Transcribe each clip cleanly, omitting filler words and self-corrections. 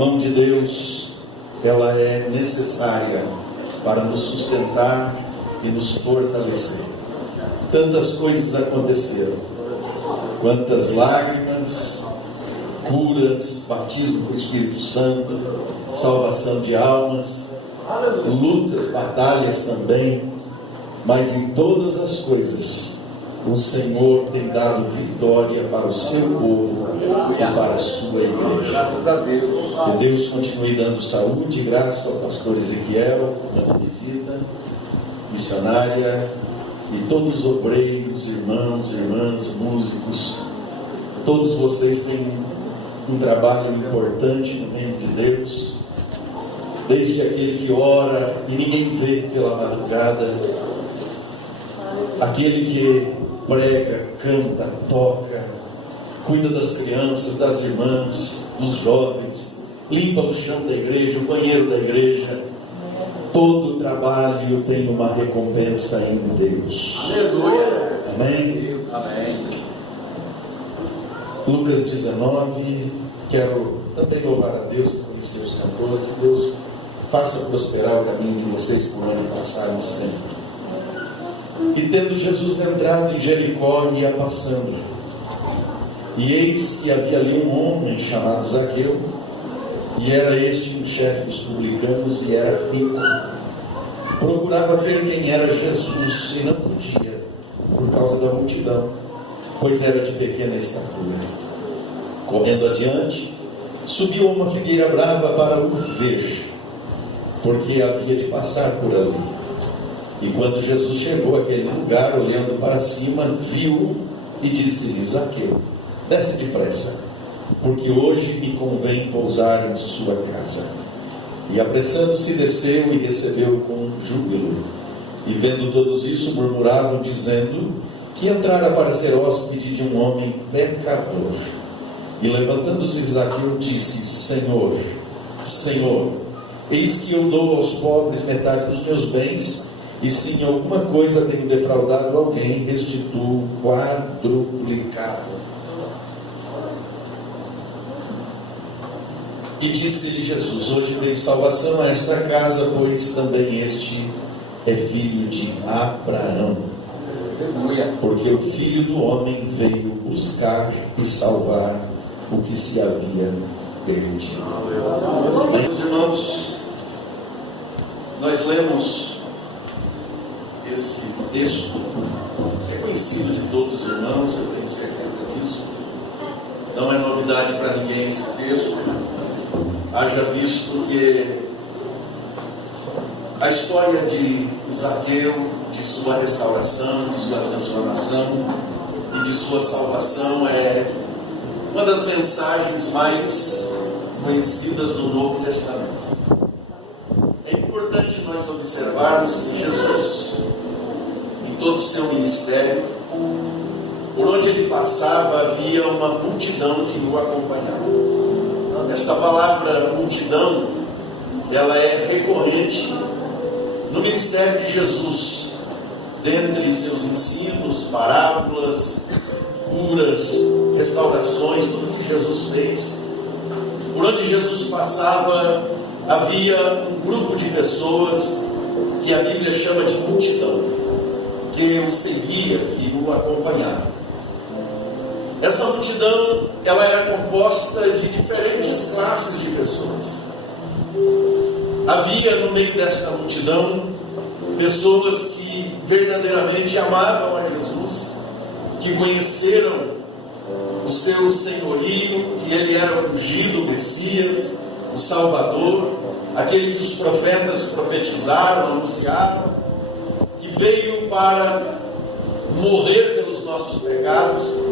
mão de Deus, ela é necessária para nos sustentar e nos fortalecer. Tantas coisas aconteceram, quantas lágrimas, curas, batismo com o Espírito Santo, salvação de almas, lutas, batalhas também, mas em todas as coisas o Senhor tem dado vitória para o seu povo e para a sua igreja. Graças a Deus. Que Deus continue dando saúde e graça ao pastor Ezequiel, na Benedita, missionária, e todos os obreiros, irmãos, irmãs, músicos. Todos vocês têm um trabalho importante no reino de Deus, desde aquele que ora e ninguém vê pela madrugada, aquele que prega, canta, toca, cuida das crianças, das irmãs, dos jovens, limpa o chão da igreja, o banheiro da igreja. Todo trabalho tem uma recompensa em Deus. Aleluia. Amém? Amém. Lucas 19. Quero também louvar a Deus, conhecer os cantores, e Deus faça prosperar o caminho de vocês por onde passarem sempre. E tendo Jesus entrado em Jericó, ia passando, e eis que havia ali um homem chamado Zaqueu, e era este um chefe dos publicanos, e era rico. Procurava ver quem era Jesus, e não podia, por causa da multidão, pois era de pequena estatura. Correndo adiante, subiu a uma figueira brava para o ver, porque havia de passar por ali. E quando Jesus chegou àquele lugar, olhando para cima, viu e disse-lhe: Zaqueu, desce depressa, porque hoje me convém pousar em sua casa. E apressando-se desceu e recebeu com júbilo. E vendo todos isso, murmuravam, dizendo que entrara para ser hóspede de um homem pecador. E levantando-se Zaqueu disse: Senhor, Senhor, eis que eu dou aos pobres metade dos meus bens, e se em alguma coisa tenho defraudado alguém, restituo quadruplicado. E disse-lhe Jesus: hoje veio salvação a esta casa, pois também este é filho de Abraão. Porque o Filho do Homem veio buscar e salvar o que se havia perdido. Meus irmãos, nós lemos esse texto, que é conhecido de todos os irmãos, eu tenho certeza disso. Não é novidade para ninguém esse texto. Haja visto que a história de Zaqueu, de sua restauração, de sua transformação e de sua salvação é uma das mensagens mais conhecidas do Novo Testamento. É importante nós observarmos que Jesus, em todo o seu ministério, por onde ele passava, havia uma multidão que o acompanhava. Esta palavra multidão, ela é recorrente no ministério de Jesus, dentre seus ensinos, parábolas, curas, restaurações, tudo que Jesus fez. Por onde Jesus passava, havia um grupo de pessoas que a Bíblia chama de multidão, que o seguia, que o acompanhava. Essa multidão, ela era composta de diferentes classes de pessoas. Havia no meio desta multidão pessoas que verdadeiramente amavam a Jesus, que conheceram o seu senhorio, que ele era o ungido, o Messias, o Salvador, aquele que os profetas profetizaram, anunciaram, que veio para morrer pelos nossos pecados.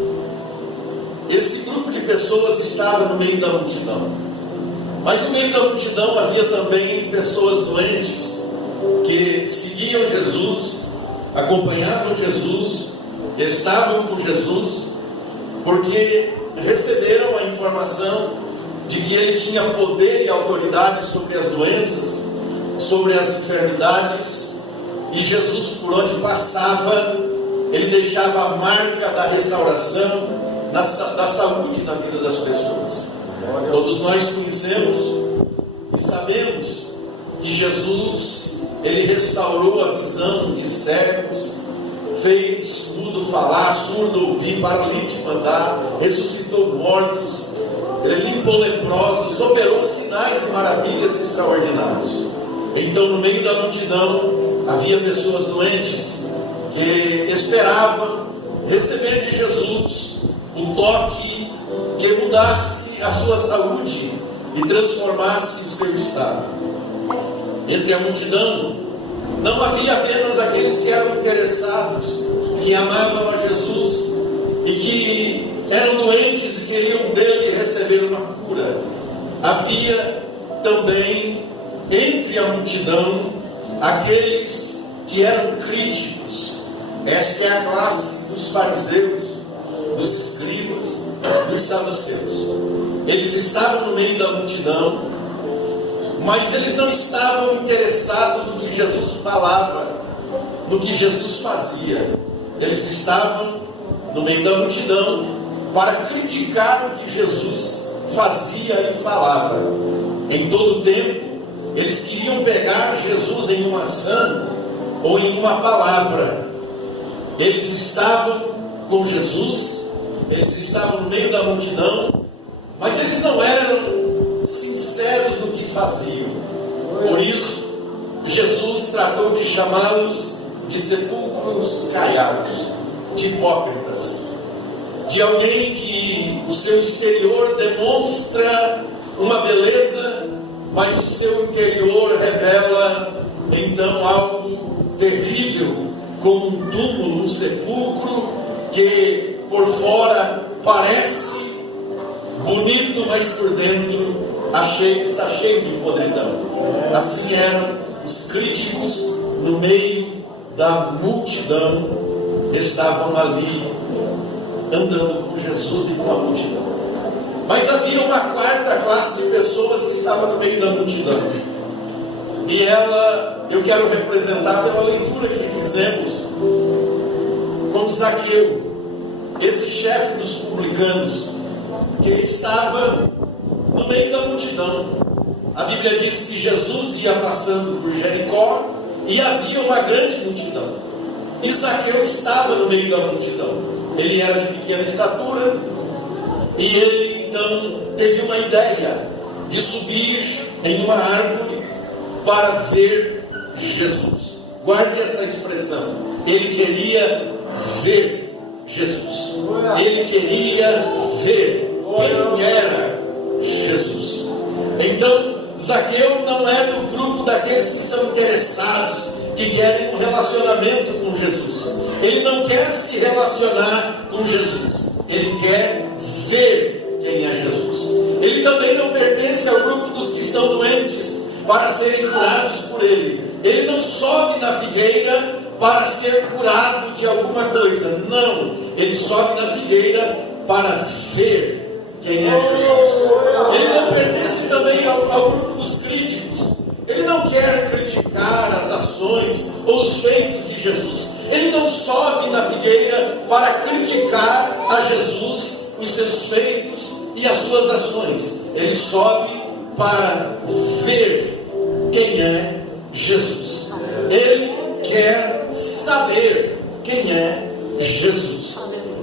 Esse grupo de pessoas estava no meio da multidão. Mas no meio da multidão havia também pessoas doentes que seguiam Jesus, acompanhavam Jesus, estavam com Jesus, porque receberam a informação de que ele tinha poder e autoridade sobre as doenças, sobre as enfermidades, e Jesus, por onde passava, ele deixava a marca da restauração, da saúde na vida das pessoas. Todos nós conhecemos e sabemos que Jesus, ele restaurou a visão de cegos, fez mudo falar, surdo ouvir, paralítico andar, ressuscitou mortos, ele limpou leprosos, operou sinais e maravilhas extraordinários. Então, no meio da multidão, havia pessoas doentes que esperavam receber de Jesus um toque que mudasse a sua saúde e transformasse o seu estado. Entre a multidão, não havia apenas aqueles que eram interessados, que amavam a Jesus e que eram doentes e queriam dele receber uma cura. Havia também entre a multidão aqueles que eram críticos. Esta é a classe dos fariseus, dos escribas, dos saduceus. Eles estavam no meio da multidão, mas eles não estavam interessados no que Jesus falava, no que Jesus fazia. Eles estavam no meio da multidão para criticar o que Jesus fazia e falava. Em todo o tempo, eles queriam pegar Jesus em uma ação ou em uma palavra. Eles estavam com Jesus, eles estavam no meio da multidão, mas eles não eram sinceros no que faziam. Por isso, Jesus tratou de chamá-los de sepulcros caiados, de hipócritas, de alguém que o seu exterior demonstra uma beleza, mas o seu interior revela então algo terrível, como um túmulo, um sepulcro que por fora parece bonito, mas por dentro está cheio de podridão. Assim eram os críticos no meio da multidão, estavam ali andando com Jesus e com a multidão. Mas havia uma quarta classe de pessoas que estavam no meio da multidão, e eu quero representar pela leitura que fizemos com Zaqueu, esse chefe dos publicanos, que estava no meio da multidão. A Bíblia diz que Jesus ia passando por Jericó e havia uma grande multidão, e Zaqueu estava no meio da multidão. Ele era de pequena estatura e ele então teve uma ideia de subir em uma árvore para ver Jesus. Guarde essa expressão. Ele queria ver Jesus. Ele queria ver quem era Jesus. Então, Zaqueu não é do grupo daqueles que são interessados, que querem um relacionamento com Jesus. Ele não quer se relacionar com Jesus. Ele quer ver quem é Jesus. Ele também não pertence ao grupo dos que estão doentes para serem curados por ele. Ele não sobe na figueira para ser curado de alguma coisa. Não. Ele sobe na figueira para ver quem é Jesus. Ele não pertence também ao grupo dos críticos. Ele não quer criticar as ações ou os feitos de Jesus. Ele não sobe na figueira para criticar a Jesus, os seus feitos e as suas ações. Ele sobe para ver quem é Jesus. Ele quer saber quem é Jesus.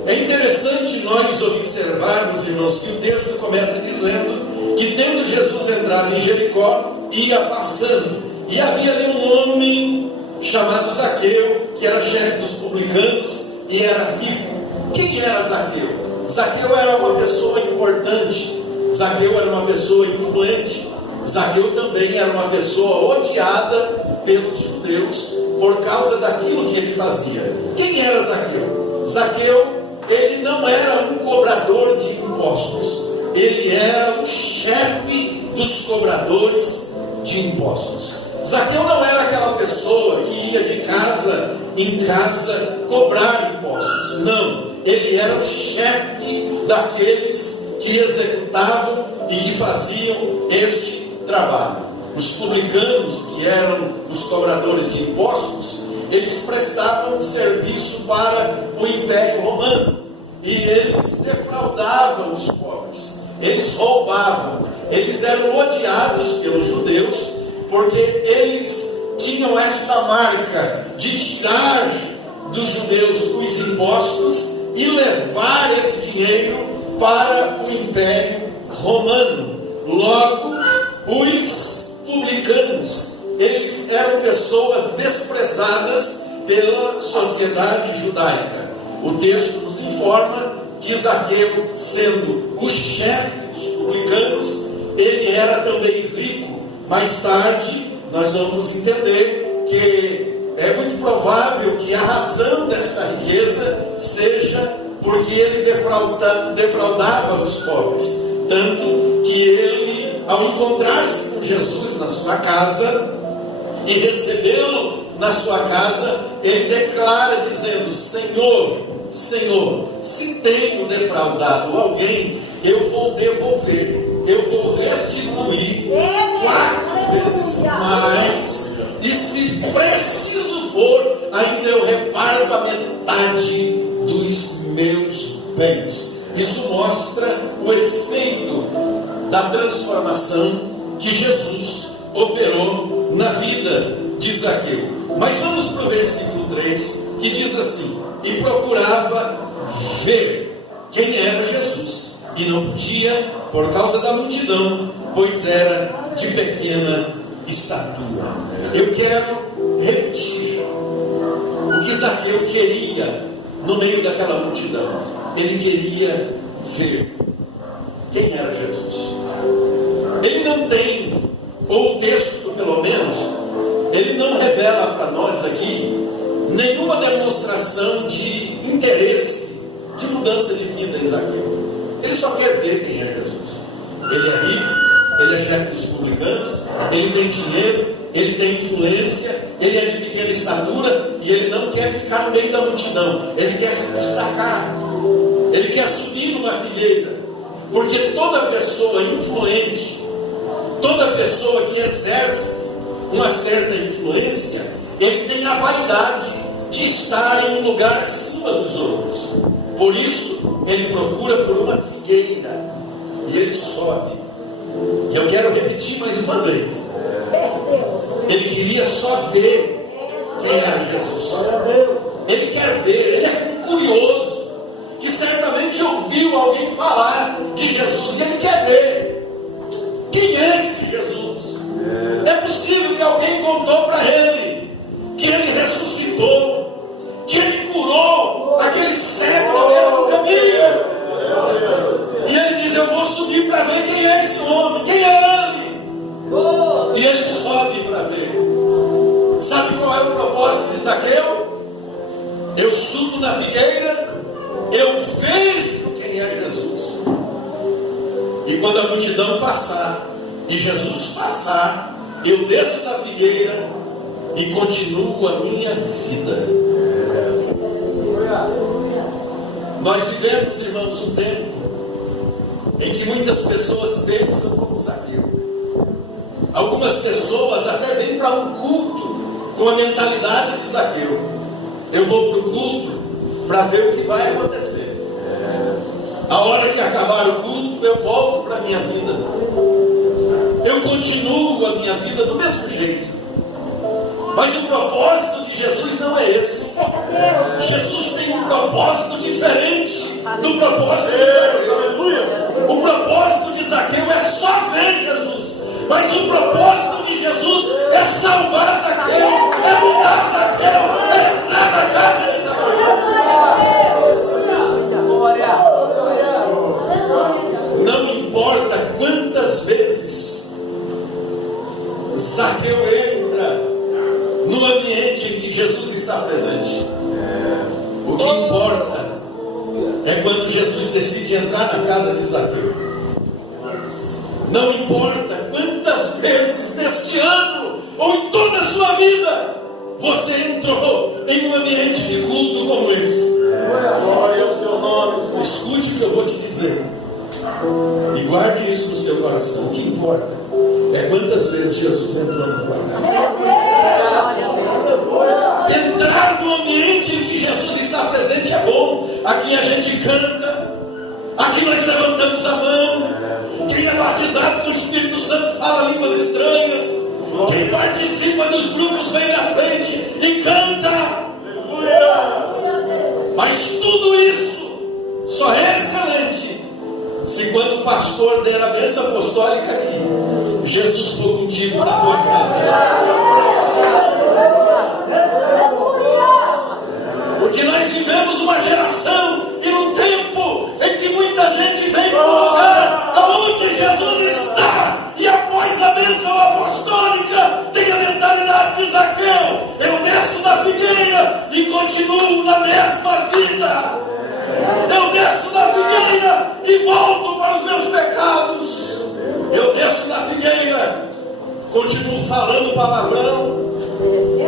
É interessante nós observarmos, irmãos, que o texto começa dizendo que, tendo Jesus entrado em Jericó, ia passando, e havia ali um homem chamado Zaqueu, que era chefe dos publicanos e era rico. Quem era Zaqueu? Zaqueu era uma pessoa importante, Zaqueu era uma pessoa influente, Zaqueu também era uma pessoa odiada pelos judeus por causa daquilo que ele fazia. Quem era Zaqueu? Zaqueu, ele não era um cobrador de impostos, ele era o chefe dos cobradores de impostos. Zaqueu não era aquela pessoa que ia de casa em casa cobrar impostos. Não, ele era o chefe daqueles que executavam e que faziam este trabalho. Os publicanos, que eram os cobradores de impostos, eles prestavam serviço para o Império Romano e eles defraudavam os pobres. eles roubavam, eles eram odiados pelos judeus, porque eles tinham esta marca de tirar dos judeus os impostos e levar esse dinheiro para o Império Romano. Logo, os publicanos, eles eram pessoas desprezadas pela sociedade judaica. O texto nos informa que Zaqueu, sendo o chefe dos publicanos, ele era também rico. Mais tarde, nós vamos entender que é muito provável que a razão desta riqueza seja porque ele defraudava os pobres. Tanto que ele, ao encontrar-se com Jesus na sua casa e recebê-lo na sua casa, ele declara dizendo: Senhor, Senhor, se tenho defraudado alguém, eu vou devolver, eu vou restituir 4 vezes mais, e se preciso for, ainda eu reparto a metade dos meus bens. Isso mostra o efeito da transformação que Jesus operou na vida de Zaqueu. Mas vamos para o versículo 3, que diz assim: e procurava ver quem era Jesus, e não podia por causa da multidão, pois era de pequena estatura. Eu quero repetir o que Zaqueu queria no meio daquela multidão. Ele queria ver quem era Jesus. Ele não tem, ou o texto pelo menos, ele não revela para nós aqui nenhuma demonstração de interesse, de mudança de vida em Zaqueu. Ele só quer ver quem é Jesus. Ele é rico, ele é chefe dos publicanos, ele tem dinheiro, ele tem influência, ele é de pequena estatura, e ele não quer ficar no meio da multidão, ele quer se destacar, ele quer subir numa fileira, porque toda pessoa influente, toda pessoa que exerce uma certa influência, ele tem a vaidade de estar em um lugar acima dos outros. Por isso, ele procura por uma figueira e ele sobe. E eu quero repetir mais uma vez: ele queria só ver quem era Jesus. Ele quer ver, ele é curioso, que certamente ouviu alguém falar de Jesus, e ele quer ver quem é esse Jesus. É possível que alguém contou para ele que ele ressuscitou, que ele curou aquele cego ao meio do caminho. E ele diz: eu vou subir para ver quem é esse homem, quem é ele. E ele sobe para ver. Sabe qual é o propósito de Zaqueu? Eu subo na figueira, eu vejo quem é Jesus. E quando a multidão passar, e Jesus passar, eu desço da figueira e continuo a minha vida. Nós vivemos, irmãos, um tempo em que muitas pessoas pensam como Zaqueu. Algumas pessoas até vêm para um culto com a mentalidade de Zaqueu. Eu vou para o culto para ver o que vai acontecer. A hora que acabar o culto, eu volto para a minha vida. Eu continuo a minha vida do mesmo jeito. Mas o propósito de Jesus não é esse. Jesus tem um propósito diferente do propósito de Zaqueu. O propósito de Zaqueu é só ver Jesus. Mas o propósito de Jesus é salvar Zaqueu, é mudar Zaqueu, é entrar na casa de Zaqueu. Não importa quantas vezes Zaqueu entra no ambiente em que Jesus está presente. O que importa é quando Jesus decide entrar na casa de Zaqueu. Não importa quantas vezes neste ano ou em toda a sua vida você entrou em um ambiente de culto como esse. Glória ao seu nome. Escute o que eu vou te dizer e guarde isso no seu coração. O que importa é quantas vezes Jesus entrou na sua casa. Entrar no ambiente em que Jesus está presente é bom. Aqui a gente canta, Aqui nós levantamos a mão. Quem é batizado com o Espírito Santo fala línguas estranhas. Quem participa dos grupos vem na frente e canta. Mas tudo isso só é excelente se quando o pastor der a bênção apostólica aqui, Jesus for contigo na tua casa. Porque nós vivemos uma geração e um tempo em que muita gente vem para o lugar aonde Jesus está, e após a bênção apostólica tem a mentalidade de Zaqueu: eu desço da figueira e continuo na mesma vida. Eu desço da figueira e volto para os meus pecados. Eu desço da figueira, continuo falando palavrão,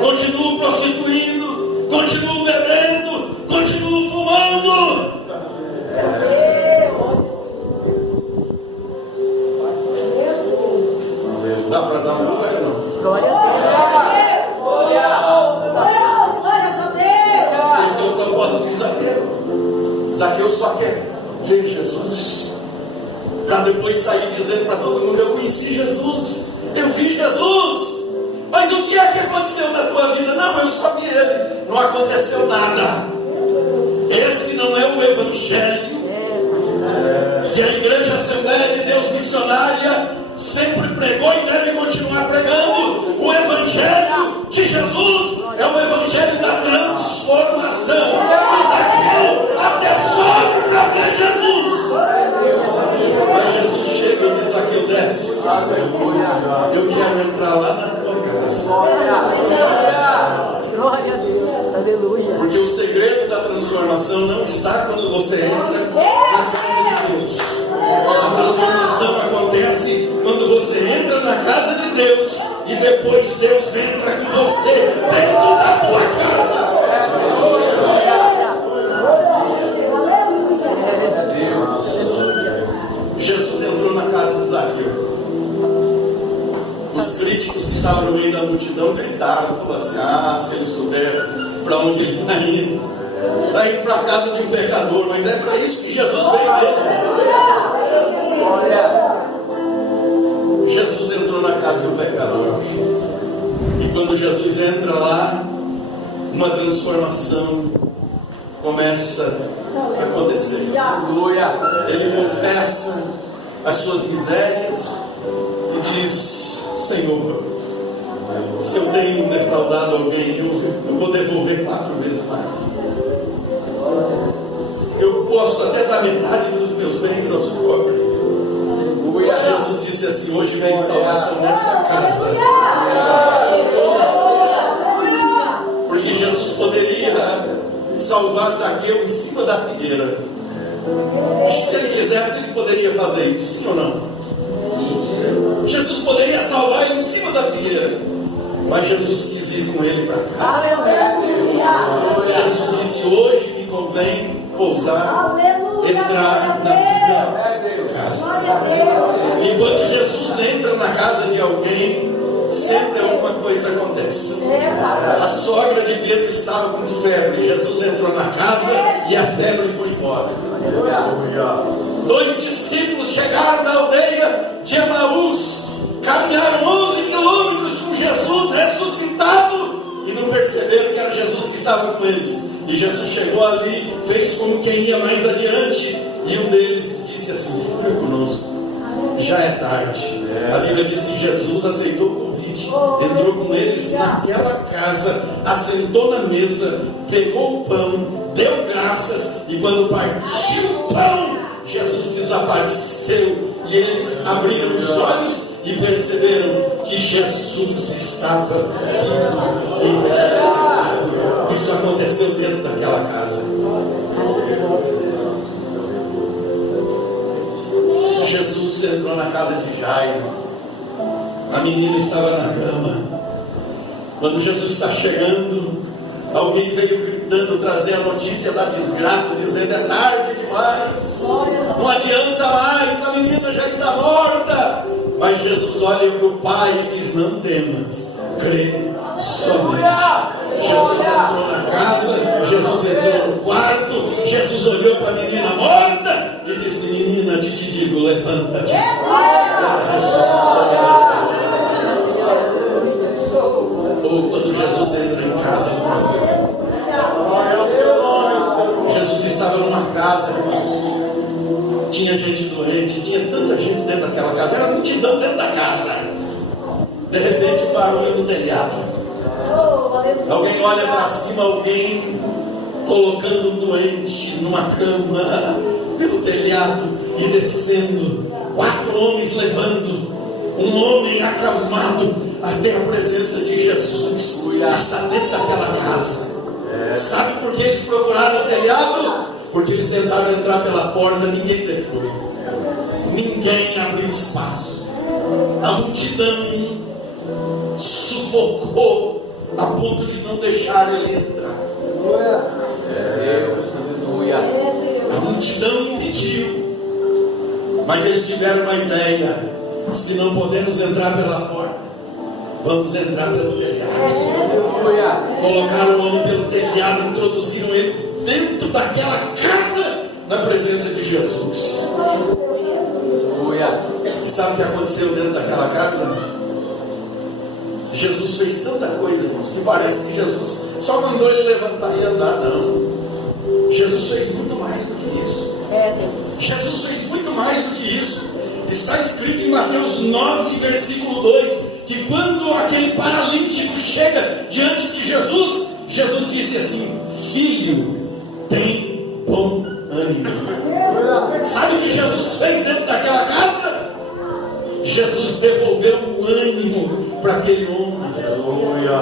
continuo prostituindo, continuo bebendo, continuo fumando. Dá para dar uma glória, não? Glória a Deus. Glória a Deus. Esse é o propósito de Zaqueu. Zaqueu só quer ver Jesus, para depois sair dizendo para todo mundo: eu conheci Jesus, eu vi Jesus. Mas o que é que aconteceu na tua vida? Não, eu só vi ele. Não aconteceu nada. Esse não é o Evangelho que a Igreja Assembleia de Deus Missionária sempre pregou e deve continuar pregando. O Evangelho de Jesus é o Evangelho da transformação. Zaqueu até sobe para ver Jesus. Mas Jesus chega e diz: Zaqueu, desce. Eu quero entrar lá na tua casa. Glória a Deus. Aleluia. Porque o segredo da transformação não está quando você entra na casa de Deus. A transformação acontece quando você entra na casa de Deus e depois Deus entra com você dentro da tua casa. Jesus entrou na casa de Zaqueu. Os críticos que estavam no meio da multidão gritaram, falaram assim: ah, se ele soubesse para onde ele está indo. Está indo para a casa de um pecador. Mas é para isso que Jesus veio mesmo. Jesus entrou na casa do pecador. E quando Jesus entra lá, uma transformação começa a acontecer. Ele confessa as suas misérias e diz: Senhor, se eu tenho defraudado alguém, eu vou devolver 4 vezes mais. Eu posso até dar metade dos meus bens aos pobres. Jesus disse assim: hoje vem salvação nessa casa. Porque Jesus poderia salvar Zaqueu em cima da figueira. E se ele quisesse, ele poderia fazer isso, sim ou não? Jesus poderia salvar ele em cima da figueira. Mas Jesus quis ir com ele para casa. Jesus disse: hoje me convém pousar, entrar na minha casa. E quando Jesus entra na casa de alguém, sempre alguma coisa acontece. A sogra de Pedro estava com febre. Jesus entrou na casa e a febre foi embora. 2 discípulos chegaram da aldeia de Emaús, caminharam 11 quilômetros com Jesus ressuscitado e não perceberam que era Jesus que estava com eles. E Jesus chegou ali, fez como quem ia mais adiante, e um deles disse assim: fica conosco, já é tarde. A Bíblia diz que Jesus aceitou o convite, entrou com eles naquela casa, assentou na mesa, pegou o pão, deu graças, e quando partiu o pão, Jesus desapareceu e eles abriram os olhos e perceberam que Jesus estava vivo e ressuscitado. Isso aconteceu dentro daquela casa. Jesus entrou na casa de Jairo. A menina estava na cama. Quando Jesus está chegando, alguém veio gritando, trazer a notícia da desgraça, dizendo: é tarde demais, não adianta mais, a menina já está morta. Mas Jesus olha para o pai e diz: não temas, crê somente. Jesus entrou na casa, Jesus entrou no quarto, Jesus olhou para a menina morta e disse: menina, te digo, levanta-te. Ou quando Jesus entra em casa, Jesus estava numa casa, irmãos. Tinha gente doente, tinha tanta gente dentro daquela casa, era multidão dentro da casa. De repente, o barulho no telhado. Alguém olha para cima, alguém colocando um doente numa cama pelo telhado e descendo. 4 homens levando um homem acalmado até a presença de Jesus que está dentro daquela casa. Sabe por que eles procuraram o telhado? Porque eles tentaram entrar pela porta, ninguém deixou. Ninguém abriu espaço. A multidão sufocou a ponto de não deixar ele entrar. A multidão impediu. Mas eles tiveram uma ideia: se não podemos entrar pela porta, vamos entrar pelo telhado. Colocaram o homem pelo telhado, introduziram ele dentro daquela casa, na presença de Jesus. E sabe o que aconteceu dentro daquela casa? Jesus fez tanta coisa, irmãos, que parece que Jesus só mandou ele levantar e andar. Não. Jesus fez muito mais do que isso. Jesus fez muito mais do que isso. Está escrito em Mateus 9, versículo 2, que quando aquele paralítico chega diante de Jesus, Jesus disse assim: filho, tem bom ânimo. Sabe o que Jesus fez dentro daquela casa? Jesus devolveu o ânimo para aquele homem.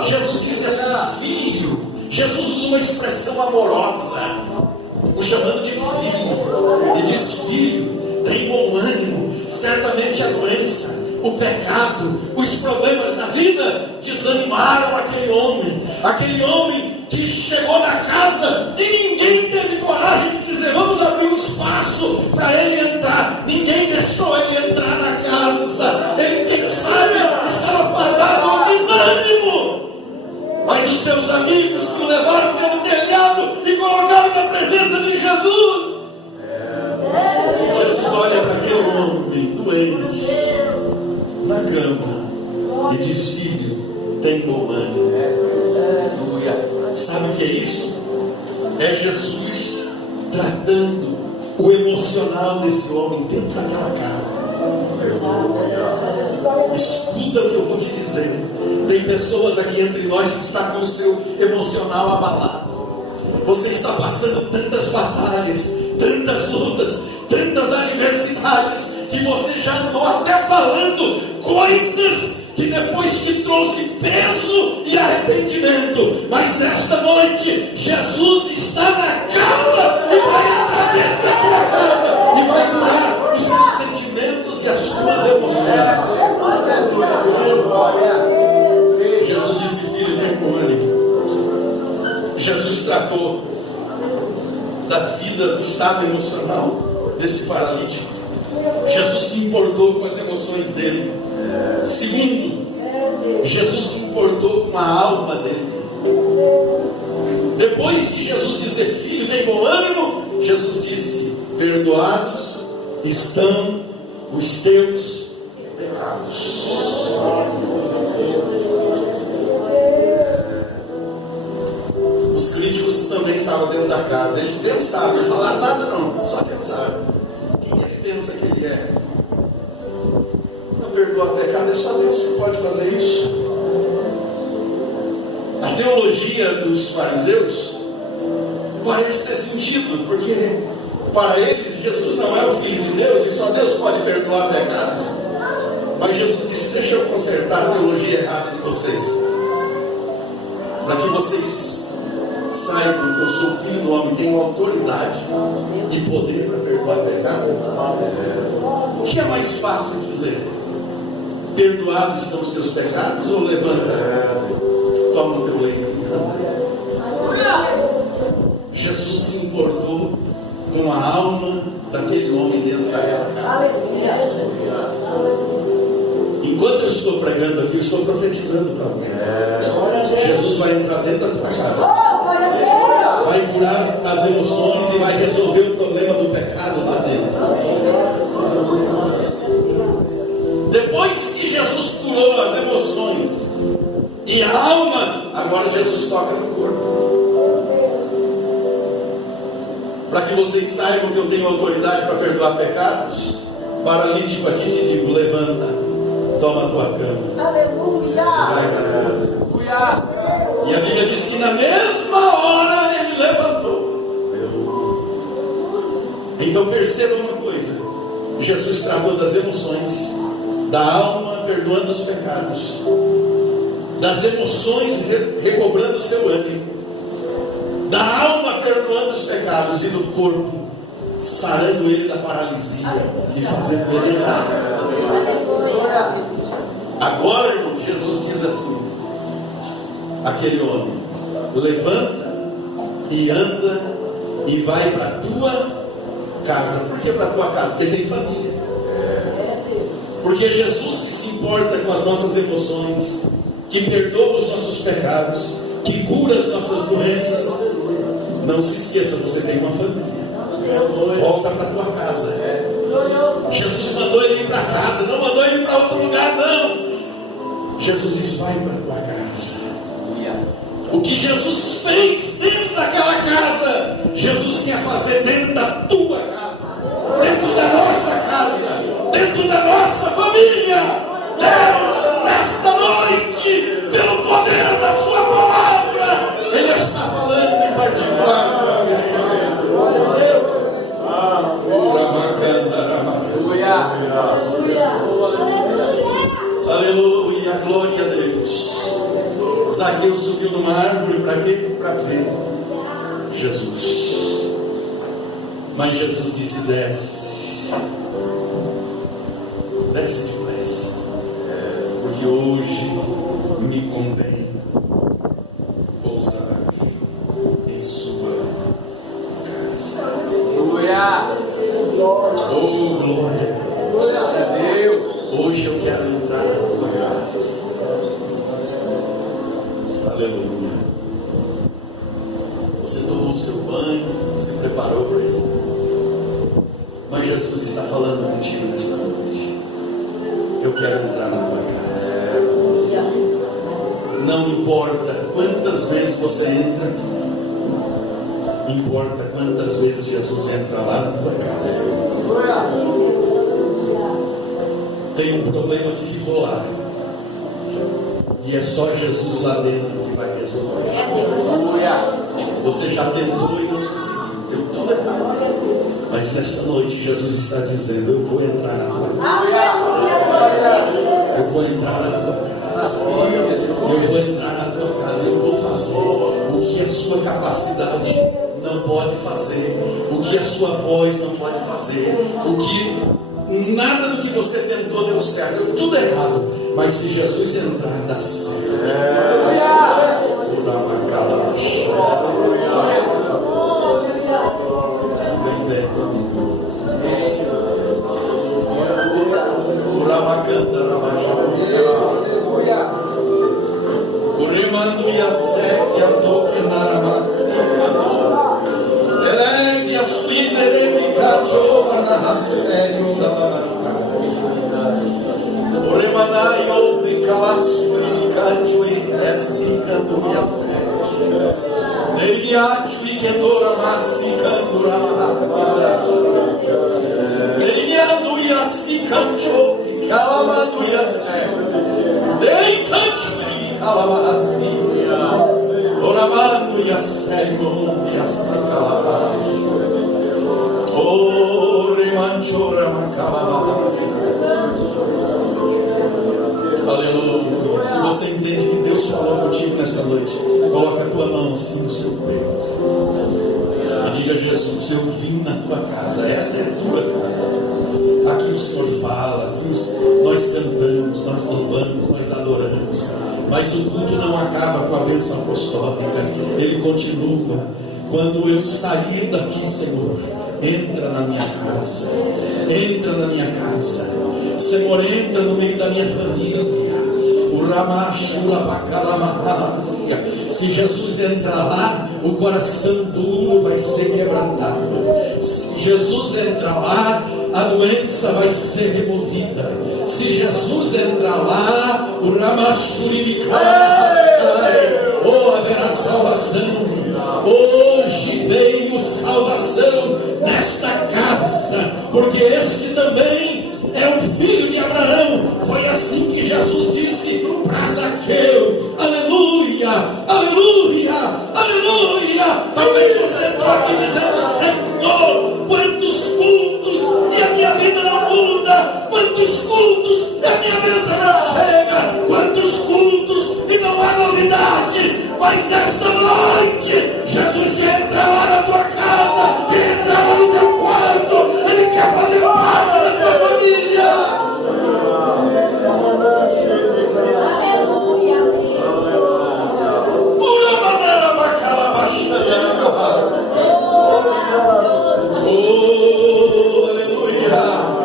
Jesus disse assim: filho. Jesus usa uma expressão amorosa, o chamando de filho. Ele diz: filho, tem bom ânimo. Certamente a doença, o pecado, os problemas da vida desanimaram aquele homem que chegou na casa e ninguém teve coragem de dizer: vamos abrir um espaço para ele entrar. Ninguém deixou ele entrar na casa. Ele, quem sabe, estava fadado ao desânimo. Mas os seus amigos que o levaram pelo telhado e colocaram na presença de Jesus. Jesus olha para aquele homem doente na cama e diz: filho, tem bom ânimo. Sabe o que é isso? É Jesus tratando o emocional desse homem dentro daquela casa. Escuta o que eu vou te dizer. Tem pessoas aqui entre nós que estão com o seu emocional abalado. Você está passando tantas batalhas, tantas lutas, tantas adversidades, que você já andou até falando coisas que depois te trouxe peso e arrependimento. Mas nesta noite, Jesus está na casa e vai entrar dentro da tua casa e vai curar os teus sentimentos e as tuas emoções. Jesus disse: filho, tem bom ânimo. Jesus tratou da vida, do estado emocional desse paralítico. Jesus se importou com as emoções dele. Segundo, Jesus se importou com a alma dele. Depois de Jesus dizer: filho, tem bom ânimo, Jesus disse: perdoados estão os teus pecados. Os críticos também estavam dentro da casa. Eles pensaram, não falaram nada não, só pensaram: quem ele pensa que ele é? Não perdoa pecado, é só Deus que pode fazer isso. A teologia dos fariseus parece ter sentido, porque para eles Jesus não é o Filho de Deus e só Deus pode perdoar pecados. Mas Jesus disse: deixa eu consertar a teologia errada de vocês, para que vocês saibam que eu sou o Filho do Homem, tenho autoridade e poder para perdoar pecado. O que é mais fácil de dizer? Perdoados estão os teus pecados, ou levanta, toma o teu leito. Jesus se importou com a alma daquele homem dentro daquela casa. Enquanto eu estou pregando aqui, eu estou profetizando para alguém. Jesus vai entrar dentro da tua casa, vai curar as emoções e vai resolver o problema do pecado lá dentro. as emoções e a alma, agora Jesus toca no corpo. Para que vocês saibam que eu tenho autoridade para perdoar pecados, paralítico a ti te digo, levanta, toma a tua cama. Aleluia. Vai para casa. E a Bíblia diz que na mesma hora ele levantou. Então perceba uma coisa: Jesus tratou das emoções, da alma perdoando os pecados, das emoções recobrando o seu ânimo, da alma perdoando os pecados e do corpo sarando ele da paralisia e fazendo ele andar. Agora, irmão, Jesus diz assim: aquele homem, levanta e anda e vai para a tua casa. Por que para a tua casa? Porque ele tem família. Porque Jesus que se importa com as nossas emoções, que perdoa os nossos pecados, que cura as nossas doenças. Não se esqueça, você tem uma família. Volta para a tua casa. Jesus mandou ele ir para casa, não mandou ele ir para outro lugar, não. Jesus disse: vai para a tua casa. O que Jesus fez dentro daquela casa, Jesus quer fazer dentro da tua casa, dentro da nossa casa, dentro da nossa família. Deus, nesta noite, pelo poder da sua palavra, Ele está falando em particular com a minha vida. Aleluia, glória a Deus. Zaqueu subiu numa árvore para quê? Para ver Jesus. Mas Jesus disse: desce, desce depressa, porque hoje me convém pousar em sua casa. Oh, glória a Deus. Hoje eu quero entrar na tua casa. Aleluia. Você tomou o seu banho, você preparou para isso. Mas Jesus está falando contigo nesta noite. Eu quero entrar na tua casa. Não importa quantas vezes você entra aqui, importa quantas vezes Jesus entra lá na tua casa. Tem um problema que ficou lá, e é só Jesus lá dentro que vai resolver. Você já tentou e não conseguiu, deu tudo errado. Mas nesta noite Jesus está dizendo: eu vou entrar na tua casa. Eu vou entrar na tua casa. Eu vou entrar na tua casa. Eu vou fazer o que a sua capacidade não pode fazer, o que a sua voz não pode fazer, o que nada do que você tentou deu certo, deu tudo errado. Mas se Jesus entrar, dá certo. Vou dar uma calada. Vem bem comigo. O Ramacanda o Remando e a Seque, a Doque Naramasi. Elegue a Suíne, Cachola na Rassério da Baracá. O Remanai, onde Calaço, e Cancho, e Esticando e a Seque. Neliacho, e Quendora, Massi, Candura, Maracá. Neliando e a Sicancho, e Calamando e a Seque. Dei Cancho, e Calamasi. Oramando e a Seque, e a Sacalabá. Aleluia. Se você entende que Deus falou contigo nesta noite, coloca a tua mão assim no seu peito e diga: Jesus, eu vim na tua casa. Esta é a tua casa. Aqui o Senhor fala, aqui nós cantamos, nós louvamos, nós adoramos. Mas o culto não acaba com a bênção apostólica, ele continua. Quando eu sair daqui, Senhor, entra na minha casa, entra na minha casa, Senhor, entra no meio da minha família. O Ramachula Bacalamarácia. Se Jesus entrar lá, o coração duro vai ser quebrantado. Se Jesus entrar lá, a doença vai ser removida. Se Jesus entrar lá, O oh, haverá salvação. Hoje veio salvação nesta casa, porque este também é um filho de Abraão. Foi assim que Jesus disse para Zaqueu: aleluia, aleluia, aleluia. Talvez você troque dizendo: Senhor, quantos cultos e a minha vida não muda, quantos cultos e a minha mesa não chega, quantos cultos e não há novidade. Mas nesta noite, Jesus quer entrar lá na tua casa, quer entrar lá no teu quarto, Ele quer fazer parte da tua família. Oh, aleluia.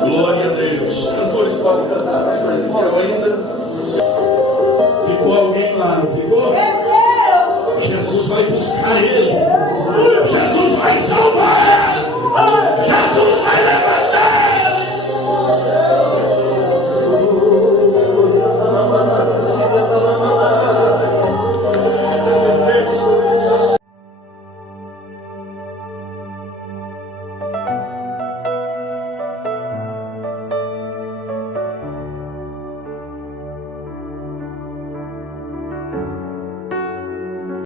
Glória a Deus. Cantores podem cantar, mas ainda ficou alguém lá, não ficou? Jesus vai buscar ele. Jesus vai salvar. Jesus vai levar.